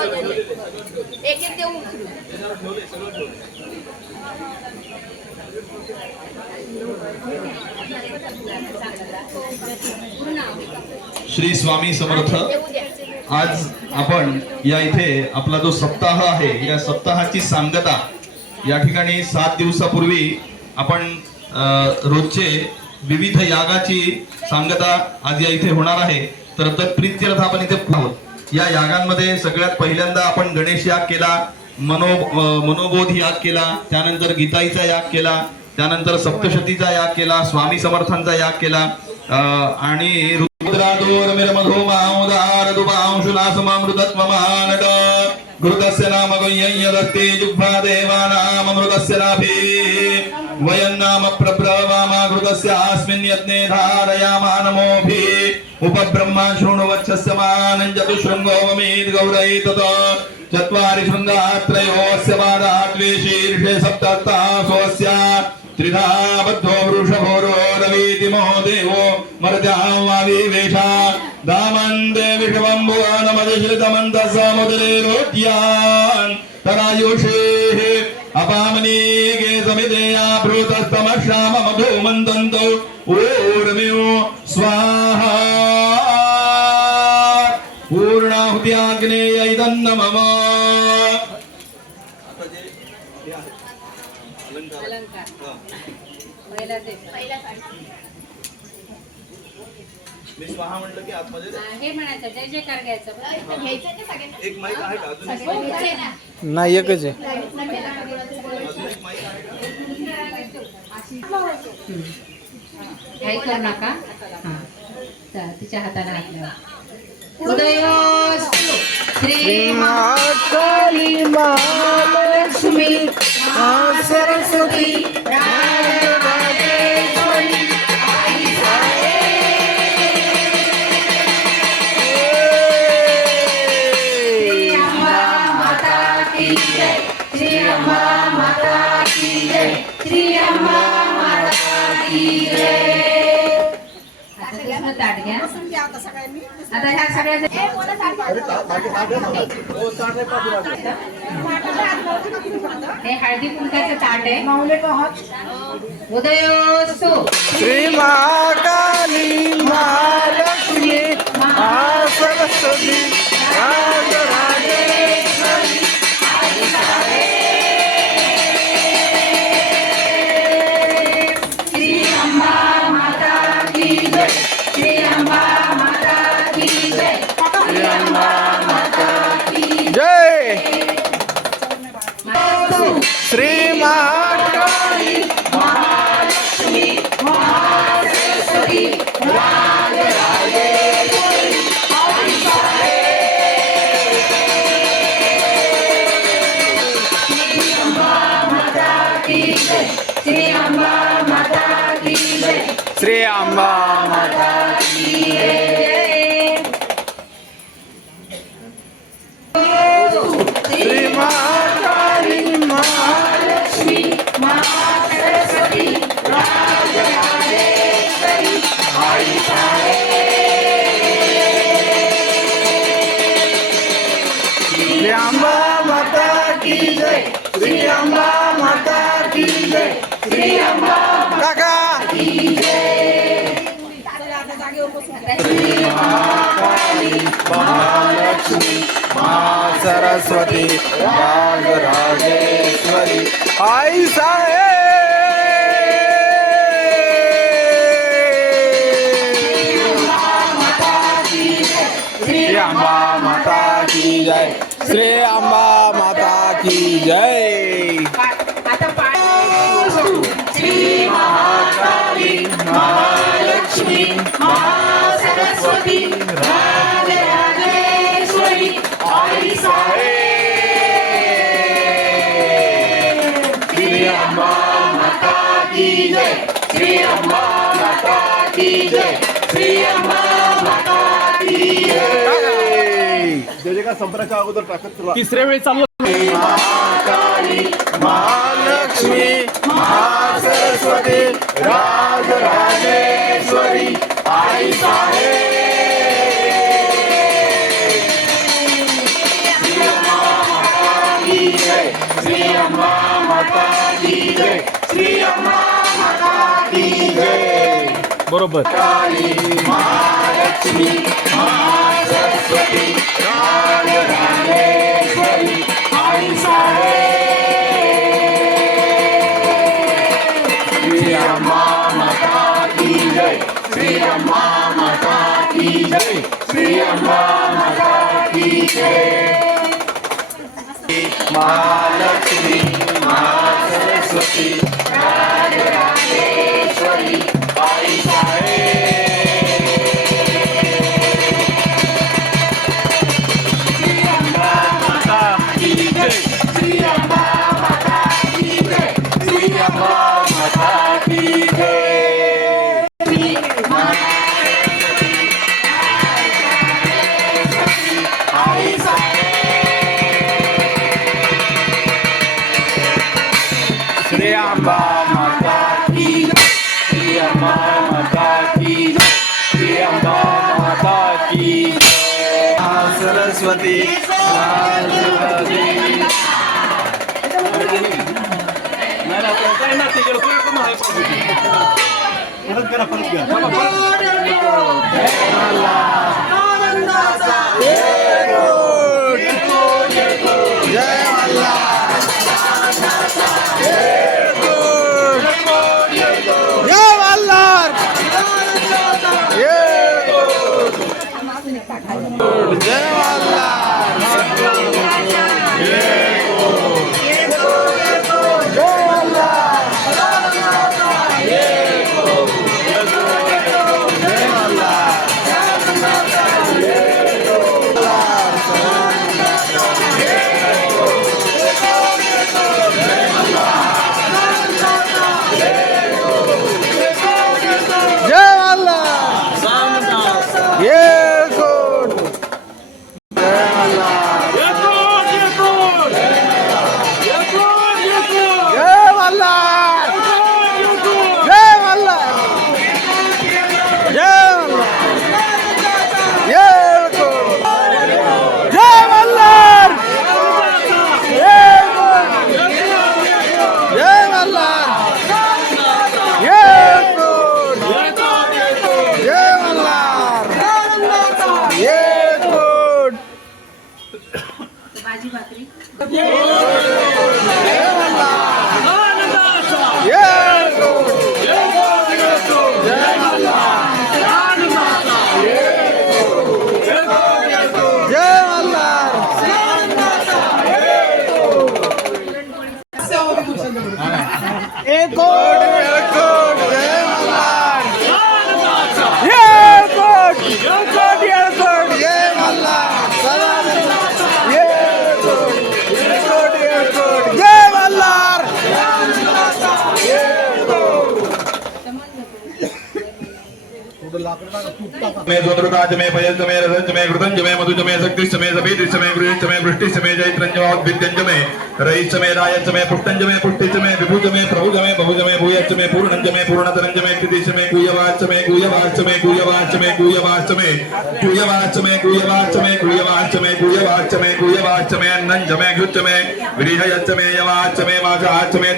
एक एक देऊ. श्री स्वामी समर्थ. आज आपण या इथे आपला जो सप्ताह आहे या सप्ताहाची सांगता या ठिकाणी 7 दिवसापूर्वी आपण रोजचे विविध यागाची सांगता आज या इथे होणार आहे. तर तत्प्रीत्यर्थ आपण इथे आहोत. या यागांमध्ये सगळ्यात पहिल्यांदा आपण गणेश याग केला, मनोबोध याग केला, त्यानंतर गीताईचा याग केला, त्यानंतर सप्तशतीचा याग केला, स्वामी समर्थांचा याग केला आणि रुद्रादोर मिरमधो माउदार दुपांशुनासमामृतत्वमानट घृतस्य नाम गय्यदत्ते जुह्वा देवानाम अमृतस्य नाभि वयं नाम प्रब्रवामा घृतस्य अस्मिन् यज्ञे धारयामा नमोभि उपब्रह्मा शृण्वच्छस्य मानं चतुशृङ्गो ममेद गौरये तत चत्वारि शृङ्गात्रयोस्य पादाद्वे शीर्षे सप्तस्ता स्वस्य त्रिधा बद्धो वृषभोरो रवीति महोदेवो मर्त्यां वाविवेशा दामन्दे विषवम्बुवानमधिश्रितमन्तः समुद्रेरोद्यान् तरायुषेः अपामनीगे समिदेया भ्रूतस्तमश्याममधुमन्तन्तो ऊर्मियो स्वाहा पूर्णाहुत्याग्नेय इदन्नमम. मी स्वाहा म्हटलं की आतमध्ये हे म्हणायचं जय जयकार घ्यायचं. एक माईक आहे का अजून? नाही एकच आहे. काही करू नका. तिच्या हाताला हात लावा. उदयोस्तु श्री महाकाली महालक्ष्मी सरस्वती राजराजेश्वरी आई श्री अम्बा माता की जय. श्री अम्बा माता की जय. श्री अम्बा माता की जय. ताट घ्या. आता ह्या सगळ्या हे हळदी कुंकाचं ताट आहे. उदयोस्तु श्री महाकाली महालक्ष्मी सरस्वती राजराजेश्वरी श्री अम्बा माता की जय. श्री अम्बा माता की जय. श्री अम्बा माता की जय. श्री महाकाली महालक्ष्मी महासरस्वती राजराजेश्वरी आई श्री अम्बा माता की जय. श्री अम्बा माता की जय. श्री अंबा माता की जय. श्री महाकाली महालक्ष्मी महासरस्वती राजराजेश्वरी आई श्री अंबा माता की जय. श्री अंबा माता की जय. श्री अंबा काका महाकाली महालक्ष्मी महासरस्वती राजराजेश्वरी आई श्री अंबा माता की जय. श्री अंबा माता की जय. श्री महाकाली महालक्ष्मी महासरस्वती राजराजेश्वरी आई श्री अम्बा माता की जय. श्री अम्बा माता की जय. श्री अम्बा माता की जय का संपर्क अगोदर टाकत तिसऱ्या वेळी चालू. महाकाली महालक्ष्मी महासरस्वती राजराजेश्वरी आई साहेब. माता की जय श्री अंबा माता की जय बरोबर काली महालक्ष्मी महासरस्वती राजराजेश्वरी आई साहेब श्री अंबा माता की जय श्री अंबा माता की जय श्री अंबा माता की जय महालक्ष्मी महासरस्वती राजराजेश्वरी आई साहेब श्री अंबा माता की जय श्री अंबा माता की जय श्री अंबा माता की जय आई श्री अंबा माता की जय श्री अंबा माता की जय श्री अंबा माता की जय सरस्वती मे जोत्रराज में भयज में रजंज में घृतंज में मधुज में शक्तिश्च में सफेदिश्च में गृहिश्च में वृष्टिश्च में जैत्रंज में औद्भिद्यंज में रईश्च में रायश्च में पुष्टंज में पुष्टिश्च में विभुज में प्रभुज में बहुज में भूयश्च में पूर्णंज में पूर्णतरंज में कृतिश्च में गुह्यवाच्च में गुह्यवाच्च में गुह्यवाच्च में गुह्यवाच्च में गुह्यवाच्च में गुह्यवाच्च में गुह्यवाच्च में गुह्यवाच्च में गुह्यवाच्च में अन्नंज में घृच्च में व्रीहयच्च में यवाच्च में वाचाच्च में